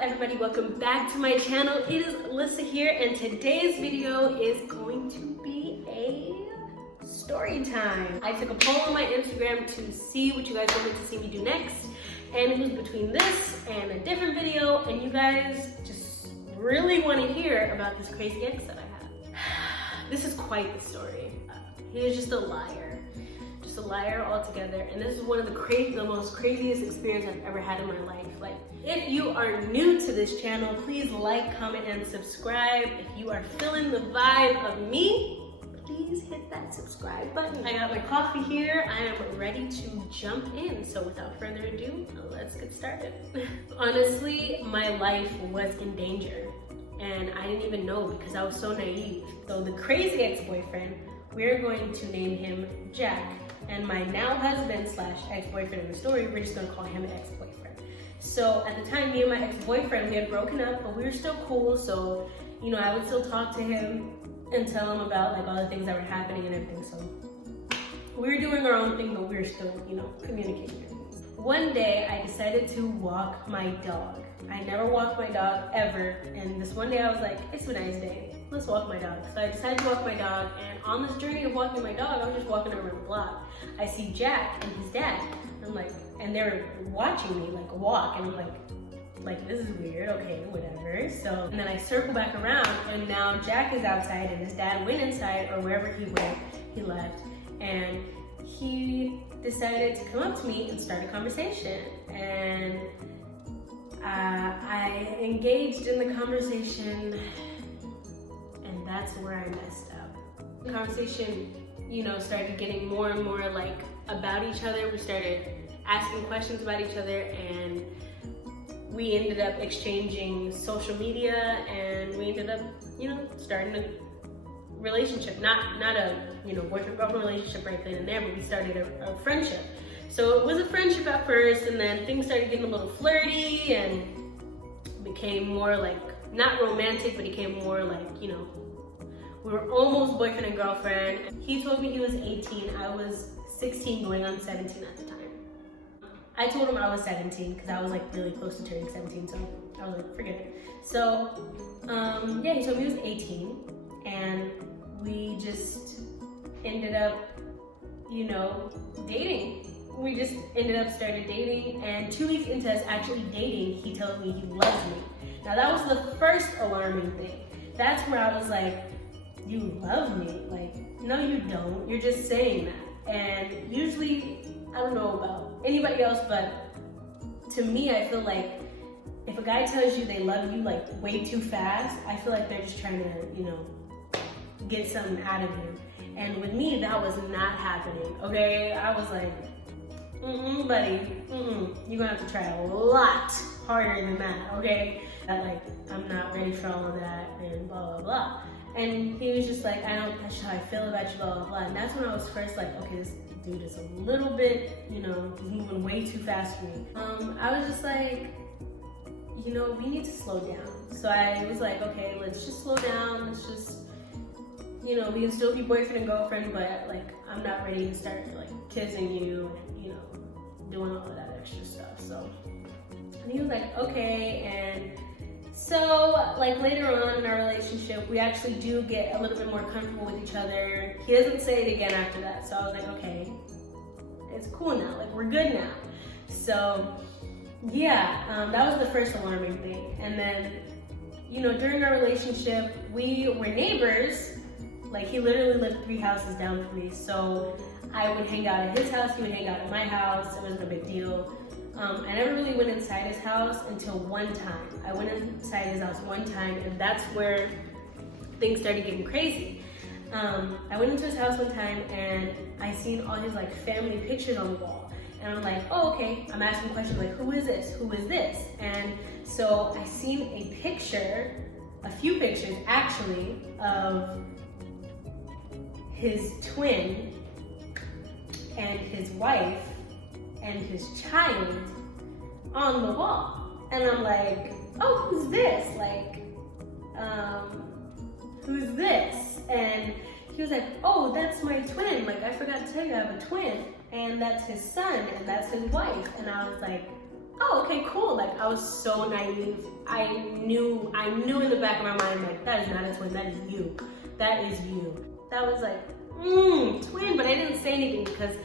everybody? Welcome back to my channel. It is Alyssa here, and today's video is going to be a story time. I took a poll on my Instagram to see what you guys wanted to see me do next, and it was between this and a different video, and you guys just really want to hear about this crazy ex that I have. This is quite the story. He is just a liar altogether, and this is one of the most craziest experiences I've ever had in my life. Like, if you are new to this channel, please like, comment, and subscribe. If you are feeling the vibe of me, please hit that subscribe button. I got my coffee here. I am ready to jump in. So without further ado, let's get started. Honestly, my life was in danger, and I didn't even know because I was so naive. So the crazy ex-boyfriend, we're going to name him Jack. And my now husband slash ex-boyfriend in the story, we're just gonna call him an ex-boyfriend. So at the time, me and my ex-boyfriend, we had broken up, but we were still cool. So, you know, I would still talk to him and tell him about like all the things that were happening and everything. So we were doing our own thing, but we were still, you know, communicating. One day I decided to walk my dog. I never walked my dog ever. And this one day I was like, it's a nice day. Let's walk my dog. So I decided to walk my dog, and on this journey of walking my dog, I was just walking around the block. I see Jack and his dad. I'm like, and they're watching me like walk, and I'm like this is weird. Okay, whatever. So, and then I circle back around, and now Jack is outside, and his dad went inside, or wherever he went, he left, and he decided to come up to me and start a conversation, and I engaged in the conversation. And that's where I messed up. The conversation, you know, started getting more and more like about each other. We started asking questions about each other, and we ended up exchanging social media, and we ended up, you know, starting a relationship. Not a, you know, boyfriend-girlfriend relationship right then and there, but we started a friendship. So it was a friendship at first, and then things started getting a little flirty and became more like, not romantic, but it became more like, you know, we were almost boyfriend and girlfriend. He told me he was 18. I was 16 going on 17 at the time. I told him I was 17 because I was like really close to turning 17, so I was like, forget it. So, yeah, he told me he was 18, and we just ended up, you know, dating. We just ended up started dating, and 2 weeks into us actually dating, he told me he loves me. Now that was the first alarming thing. That's where I was like, you love me? Like, no you don't, you're just saying that. And usually, I don't know about anybody else, but to me, I feel like if a guy tells you they love you like way too fast, I feel like they're just trying to, you know, get something out of you. And with me, that was not happening, okay? I was like, buddy, you're gonna have to try a lot harder than that, okay? That like, I'm not ready for all of that, and blah, blah, blah. And he was just like, that's how I feel about you, blah, blah, blah. And that's when I was first like, okay, this dude is a little bit, you know, he's moving way too fast for me. I was just like, you know, we need to slow down. So I was like, okay, let's just slow down. Let's just, you know, we can still be boyfriend and girlfriend, but like, I'm not ready to start like kissing you and, you know, doing all of that extra stuff. So, and he was like, okay. And so like later on in our relationship, we actually do get a little bit more comfortable with each other. He doesn't say it again after that. So I was like, okay, it's cool now. Like, we're good now. So yeah, that was the first alarming thing. And then, you know, during our relationship, we were neighbors. Like, he literally lived 3 houses down from me. So I would hang out at his house, he would hang out at my house. It wasn't a big deal. I never really went inside his house until one time. I went inside his house one time, and that's where things started getting crazy. I went into his house one time, and I seen all his like family pictures on the wall. And I'm like, oh, okay. I'm asking questions like, who is this? Who is this? And so I seen a picture, a few pictures actually, of his twin and his wife and his child on the wall. And I'm like, oh, who's this? Like, who's this? And he was like, oh, that's my twin. Like, I forgot to tell you I have a twin. And that's his son, and that's his wife. And I was like, oh, okay, cool. Like, I was so naive. I knew in the back of my mind, like, that is not a twin, that is you. That is you. That was like, twin, but I didn't say anything because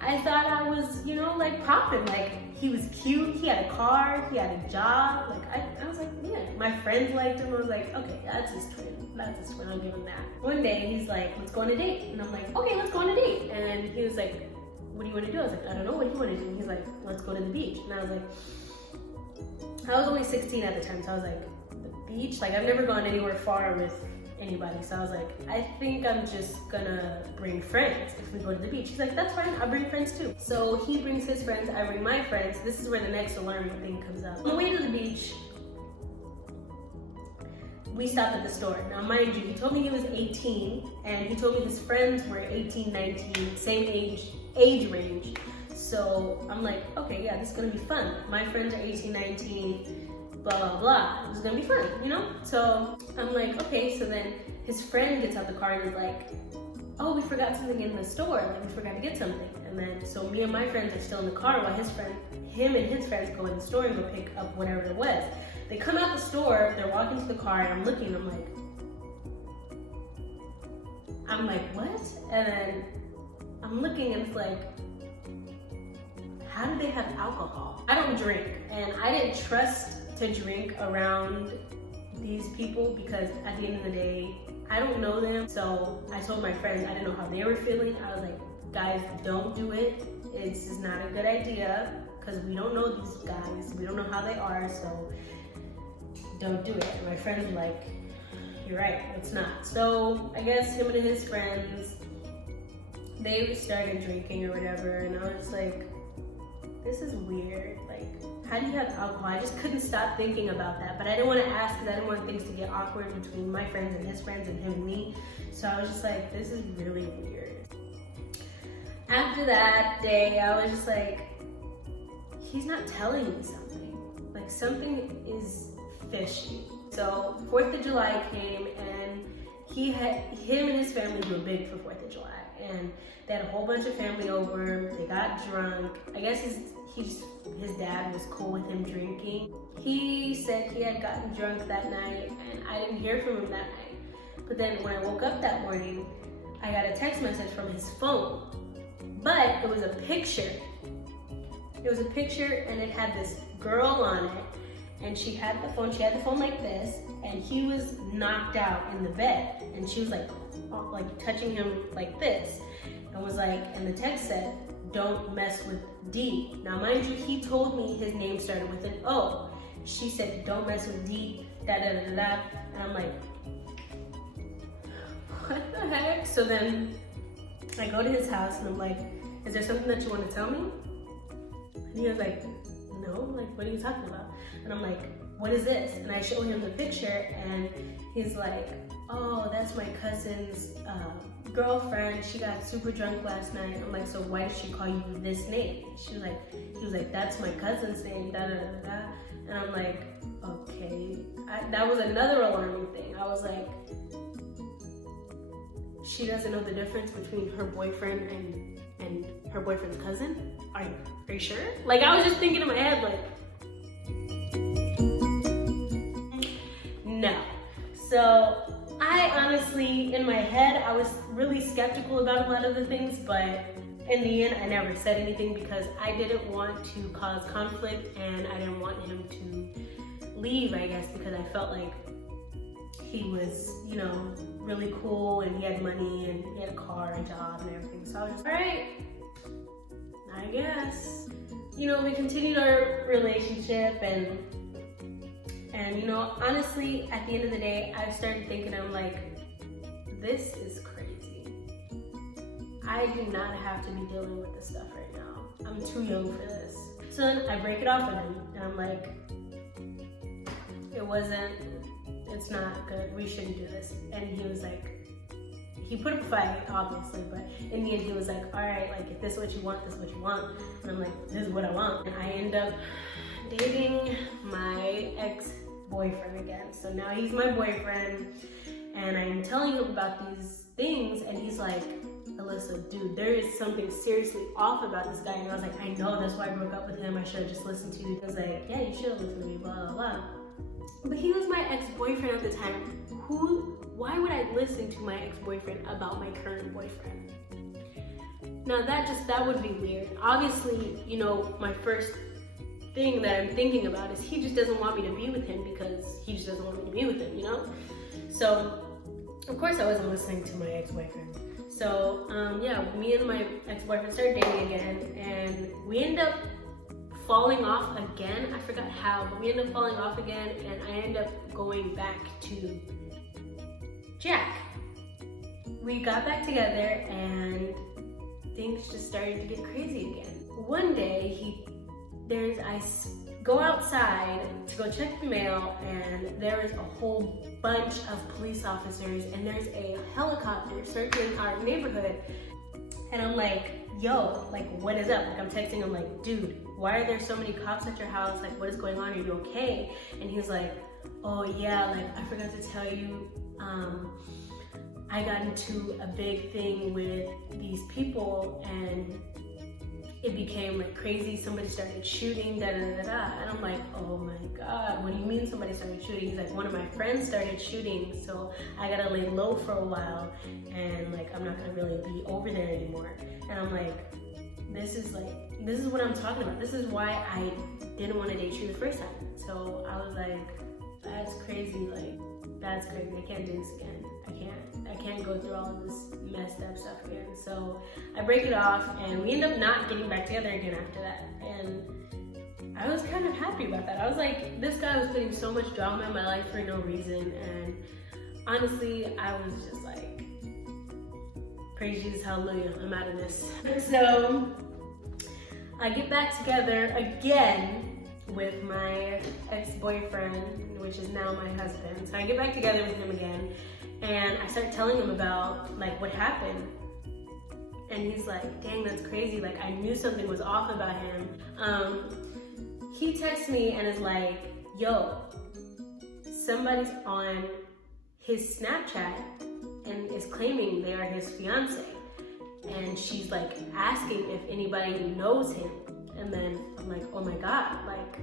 I thought I was, you know, like popping. Like, he was cute, he had a car, he had a job. Like, I was like, yeah. My friends liked him. I was like, okay, that's his twin. That's his twin, I'll give him that. One day, he's like, let's go on a date. And I'm like, okay, let's go on a date. And he was like, what do you want to do? I was like, I don't know, what do you want to do? And he's like, let's go to the beach. And I was like, I was only 16 at the time, so I was like, the beach? Like, I've never gone anywhere far with anybody. So I was like, I think I'm just gonna bring friends if we go to the beach. He's like, that's fine, I'll bring friends too. So he brings his friends, I bring my friends. This is where the next alarming thing comes up. On the way to the beach, we stopped at the store. Now, mind you, he told me he was 18, and he told me his friends were 18, 19, same age range. So I'm like, okay, yeah, this is gonna be fun. My friends are 18, 19, blah, blah, blah. This is gonna be fun, you know? So I'm like, okay, so then his friend gets out the car and is like, oh, we forgot something in the store. Like, we forgot to get something. And then, so me and my friends are still in the car while him and his friends go in the store and go pick up whatever it was. They come out the store, they're walking to the car, and I'm looking, I'm like, what? And then I'm looking and it's like, how do they have alcohol? I don't drink, and I didn't trust to drink around these people because at the end of the day, I don't know them. So I told my friends, I didn't know how they were feeling. I was like, guys, don't do it. It's just not a good idea because we don't know these guys. We don't know how they are, so don't do it. And my friends were like, you're right, it's not. So I guess him and his friends, they started drinking or whatever, and I was just like, this is weird. Like, how do you have alcohol? I just couldn't stop thinking about that, but I didn't want to ask because I didn't want things to get awkward between my friends and his friends and him and me. So I was just like, this is really weird. After that day, I was just like, he's not telling me something. Like, something is fishy. So 4th of July came, and him and his family were big for 4th of July. And they had a whole bunch of family over. They got drunk. I guess his dad was cool with him drinking. He said he had gotten drunk that night, and I didn't hear from him that night. But then when I woke up that morning, I got a text message from his phone. But it was a picture. It was a picture, and it had this girl on it, and she had the phone like this, and he was knocked out in the bed, and she was like touching him like this, and was like, and the text said, don't mess with D. Now, mind you, he told me his name started with an O. She said, don't mess with D, da da da da, and I'm like, what the heck? So then I go to his house, and I'm like, is there something that you want to tell me? And he was like, no, like, what are you talking about? And I'm like, what is this? And I show him the picture, and he's like, oh, that's my cousin's girlfriend. She got super drunk last night. I'm like, so why did she call you this name? He was like, that's my cousin's name, da da da da. And I'm like, okay. That was another alarming thing. I was like, she doesn't know the difference between her boyfriend and her boyfriend's cousin? Are you sure? Like, I was just thinking in my head, like, no. So I honestly, in my head, I was really skeptical about a lot of the things, but in the end, I never said anything because I didn't want to cause conflict, and I didn't want him to leave, I guess, because I felt like he was, you know, really cool, and he had money, and he had a car, a job, and everything. So I was just, all right, I guess. You know, we continued our relationship, and you know, honestly, at the end of the day, I started thinking, I'm like, this is crazy. I do not have to be dealing with this stuff right now. I'm too young for this. So then I break it off with him, and I'm like, it's not good, we shouldn't do this. And he was like, he put up a fight, obviously, but in the end he was like, all right, like, if this is what you want, this is what you want. And I'm like, this is what I want. And I end up dating my ex-boyfriend again. So now he's my boyfriend, and I'm telling him about these things, and he's like, Alyssa, dude, there is something seriously off about this guy. And I was like, I know, that's why I broke up with him. I should have just listened to you. He was like, yeah, you should have listened to me, blah, blah, blah. But he was my ex-boyfriend at the time. Why would I listen to my ex-boyfriend about my current boyfriend? Now that would be weird. Obviously, you know, my first thing that I'm thinking about is he just doesn't want me to be with him because he just doesn't want me to be with him, you know? So, of course I wasn't listening to my ex-boyfriend. So, yeah, me and my ex-boyfriend started dating again, and we ended up falling off again. I forgot how, but we ended up falling off again, and I ended up going back to Jack. We got back together, and things just started to get crazy again. One day, I go outside to go check the mail, and there is a whole bunch of police officers, and there's a helicopter circling our neighborhood. And I'm like, yo, like, what is up? Like, I'm texting him like, dude, why are there so many cops at your house? Like, what is going on? Are you okay? And he was like, oh yeah, like, I forgot to tell you, I got into a big thing with these people, and it became like crazy. Somebody started shooting, da da da da. And I'm like, oh my God, what do you mean somebody started shooting? He's like, one of my friends started shooting, so I gotta lay low for a while, and like, I'm not gonna really be over there anymore. And I'm like, this is what I'm talking about. This is why I didn't want to date you the first time. So I was like, that's crazy, like, that's crazy. I can't do this again. I can't go through all of this messed up stuff again. So I break it off, and we end up not getting back together again after that. And I was kind of happy about that. I was like, this guy was putting so much drama in my life for no reason. And honestly, I was just like, praise Jesus, hallelujah, I'm out of this. So I get back together again with my ex-boyfriend, which is now my husband. So I get back together with him again, and I start telling him about like what happened. And he's like, dang, that's crazy. Like, I knew something was off about him. He texts me and is like, yo, somebody's on his Snapchat and is claiming they are his fiance. And she's like asking if anybody knows him. And then I'm like, oh my God, like,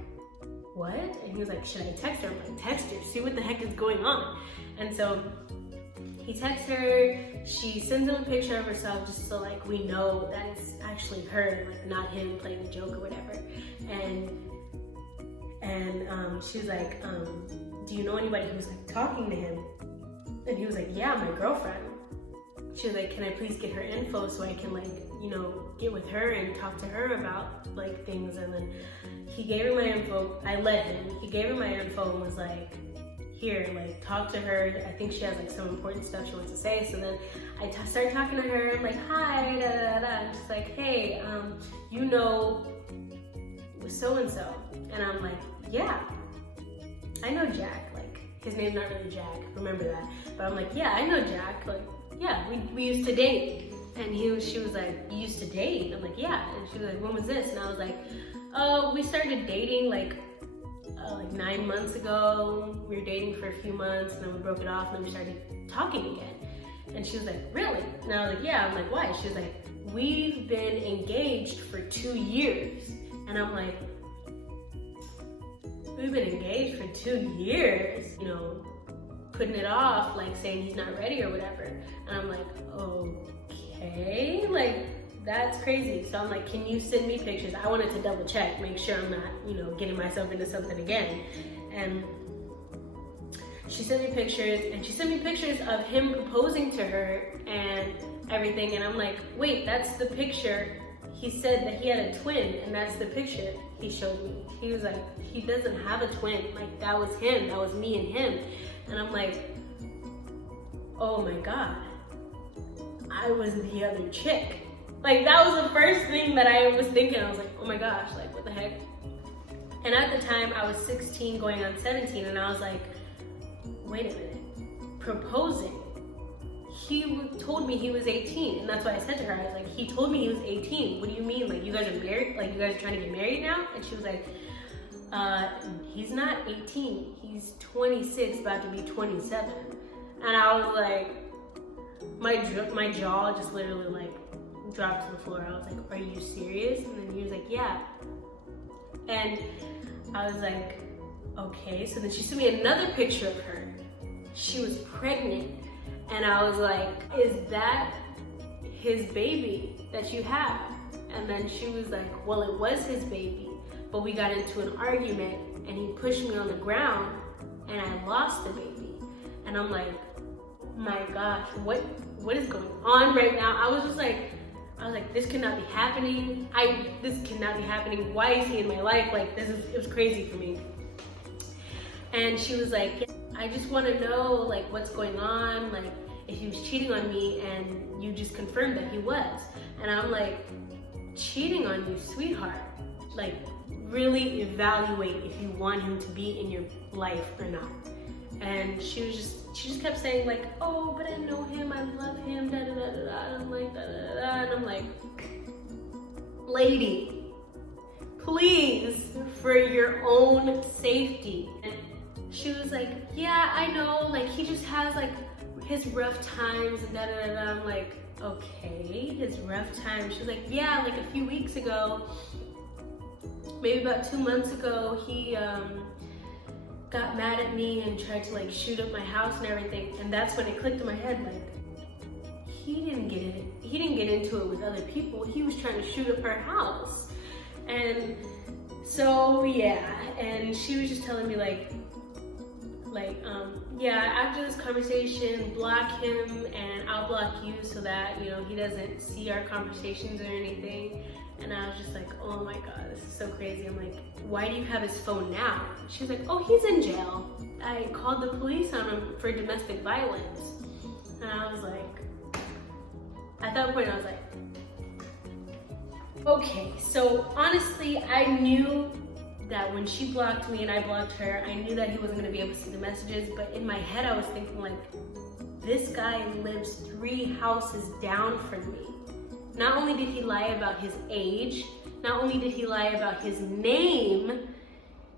what? And he was like, should I text her? I'm like, text her, see what the heck is going on. And so he texts her, she sends him a picture of herself just so like we know that it's actually her, like not him playing a joke or whatever. And she was like, do you know anybody who's like talking to him? And he was like, yeah, my girlfriend. She was like, can I please get her info so I can like, you know, get with her and talk to her about like things? And then he gave her my info. I let him. He gave her my info and was like, here, like, talk to her. I think she has like some important stuff she wants to say. So then I started talking to her. I'm like, hi, da da da. I'm just like, hey, you know, so-and-so. And I'm like, yeah, I know Jack. Like, his name's not really Jack, remember that. But I'm like, yeah, I know Jack. Like, yeah, we used to date. And she was like, you used to date? I'm like, yeah. And she was like, when was this? And I was like, oh, we started dating like 9 months ago. We were dating for a few months, and then we broke it off, and then we started talking again. And she was like, really? And I was like, yeah. I'm like, why? She was like, we've been engaged for 2 years. And I'm like, we've been engaged for 2 years, you know, putting it off, like saying he's not ready or whatever. And I'm like, okay, like, that's crazy. So I'm like, can you send me pictures? I wanted to double check, make sure I'm not, you know, getting myself into something again. And she sent me pictures, and she sent me pictures of him proposing to her and everything. And I'm like, wait, that's the picture. He said that he had a twin, and that's the picture he showed me. He was like, he doesn't have a twin. Like, that was him, that was me and him. And I'm like, oh my God, I was the other chick. Like, that was the first thing that I was thinking. I was like, oh my gosh, like, what the heck? And at the time, I was 16 going on 17, and I was like, wait a minute, proposing? He told me he was 18, and that's why I said to her, I was like, he told me he was 18. What do you mean? Like, you guys are married? Like, you guys are trying to get married now? And she was like, he's not 18. He's 26, about to be 27. And I was like, my jaw just literally like dropped to the floor. I was like, are you serious? And then he was like, yeah. And I was like, okay. So then she sent me another picture of her. She was pregnant. And I was like, is that his baby that you have? And then she was like, well, it was his baby, but we got into an argument and he pushed me on the ground and I lost the baby. And I'm like, my gosh, what is going on right now? I was like, this cannot be happening. This cannot be happening. Why is he in my life? Like, it was crazy for me. And she was like, yeah, I just want to know like what's going on, like if he was cheating on me, and you just confirmed that he was. And I'm like, cheating on you, sweetheart? Like, really evaluate if you want him to be in your life or not. And she just kept saying like, oh, but I know him, I love him, da da da da da. And I'm like, da da da da. And I'm like, lady, please, for your own safety. And she was like, yeah, I know, like he just has like his rough times and da da da da. I'm like, okay, his rough times. She's like, yeah, like a few weeks ago, maybe about 2 months ago, he got mad at me and tried to like shoot up my house and everything. And that's when it clicked in my head, like, he didn't get into it with other people. He was trying to shoot up her house. And so yeah, and she was just telling me like, yeah, after this conversation, block him and I'll block you so that, you know, he doesn't see our conversations or anything. And I was just like, oh my God, this is so crazy. I'm like, why do you have his phone now? She's like, oh, he's in jail. I called the police on him for domestic violence. And I was like, at that point I was like, okay. So honestly, I knew that when she blocked me and I blocked her, I knew that he wasn't gonna be able to see the messages, but in my head I was thinking like, this guy lives 3 houses down from me. Not only did he lie about his age, not only did he lie about his name,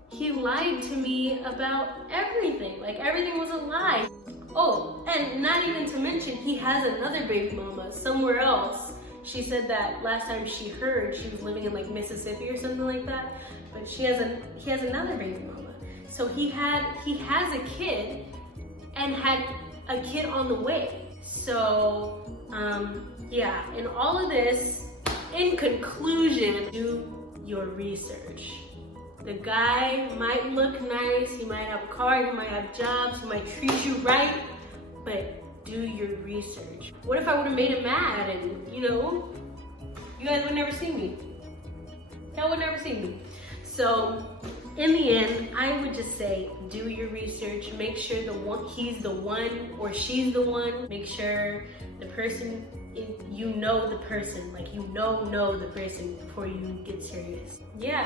he lied to me about everything. Like, everything was a lie. Oh, and not even to mention, he has another baby mama somewhere else. She said that last time she heard, she was living in like Mississippi or something like that. But he has another baby mama. So he has a kid and had a kid on the way. So yeah, in all of this, in conclusion, do your research. The guy might look nice, he might have a car, he might have jobs, he might treat you right, but do your research. What if I would have made him mad and, you know, you guys would never see me. Y'all would never see me. So in the end, I would just say, do your research. Make sure he's the one or she's the one. Make sure the person, you know the person, like you know the person before you get serious. Yeah,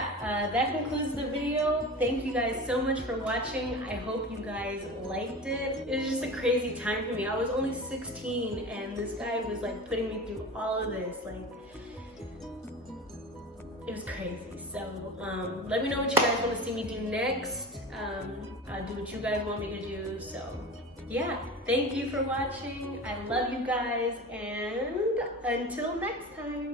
that concludes the video. Thank you guys so much for watching. I hope you guys liked it. It was just a crazy time for me. I was only 16 and this guy was like putting me through all of this. Like, it was crazy. So let me know what you guys want to see me do next. I'll do what you guys want me to do. So yeah, thank you for watching. I love you guys, and until next time.